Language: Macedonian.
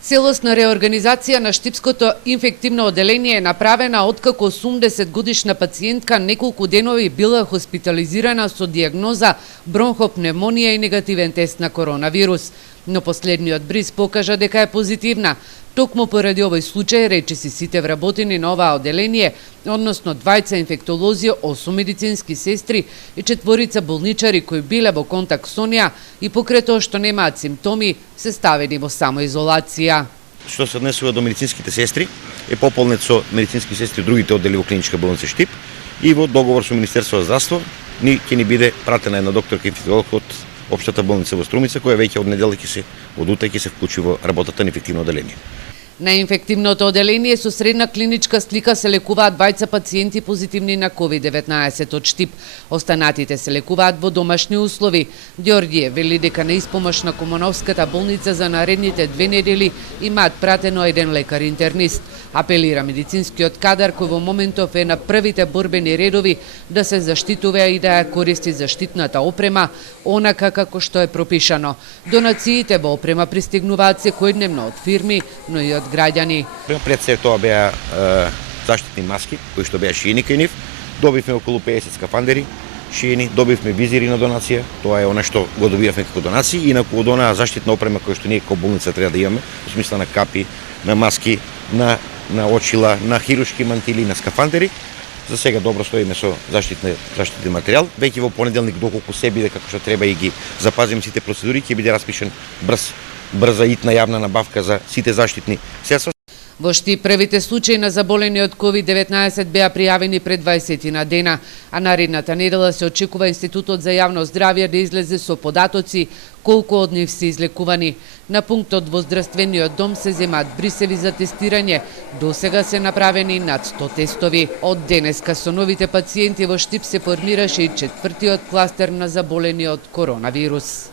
Целосна реорганизација на Штипското инфективно оделение е направена откако 80 годишна пациентка неколку денови била хоспитализирана со диагноза бронхопневмонија и негативен тест на коронавирус. Но последниот бриз покажа дека е позитивна. Токму поради овој случај, речиси сите вработени на оваа оделение, односно 2 инфектолози, 8 медицински сестри и 4 болничари кои биле во контакт со неа и покрај тоа што немаат симптоми, се ставени во самоизолација. Што се однесува до медицинските сестри, е пополнет со медицински сестри другите оддели во клиничка болница Штип и во договор со Министерството за здравство ќе ни биде пратена една докторка инфектолог од Општата болница во Струмица, која веќе од неделя од утре ќе се вклучи во работата на инфективно оделение. На инфективното оделение со средна клиничка слика се лекуваат 2 пациенти позитивни на COVID-19 од Штип. Останатите се лекуваат во домашни услови. Ѓорѓиев вели дека на испомош на Кумановската болница за наредните 2 недели имаат пратено еден лекар-интернист. Апелира медицинскиот кадар кој во моментов е на првите борбени редови да се заштитува и да ја користи заштитната опрема, онака како што е пропишано. Донациите во опрема пристигнуваат секојдневно од фирми, но и од граѓани. Пред се тоа беа заштитни маски, кои што беа шиени кај нив. Добивме околу 50 скафандери шиени, добивме визири на донација, тоа е она што го добивавме како донација, инаку од онаа заштитна опрема која што ние како болница треба да имаме, во смисла на капи, на маски, на очила, на хируршки мантили, на скафандери. За сега добро стоиме со заштитен материјал. Веќе во понеделник, доколку се биде како што треба и ги запазиме сите процедури, ќе биде распишен брза итна јавна набавка за сите заштитни средства. Во Штип првите случаи на заболени од COVID-19 беа пријавени пред 20 на дена, а наредната недела се очекува Институтот за јавно здравје да излезе со податоци колку од нив се излекувани. На пунктот во здравствениот дом се земаат брисеви за тестирање. До сега се направени над 100 тестови. Од денеска со новите пациенти во Штип се формираше и 4-тиот кластер на заболени од коронавирус.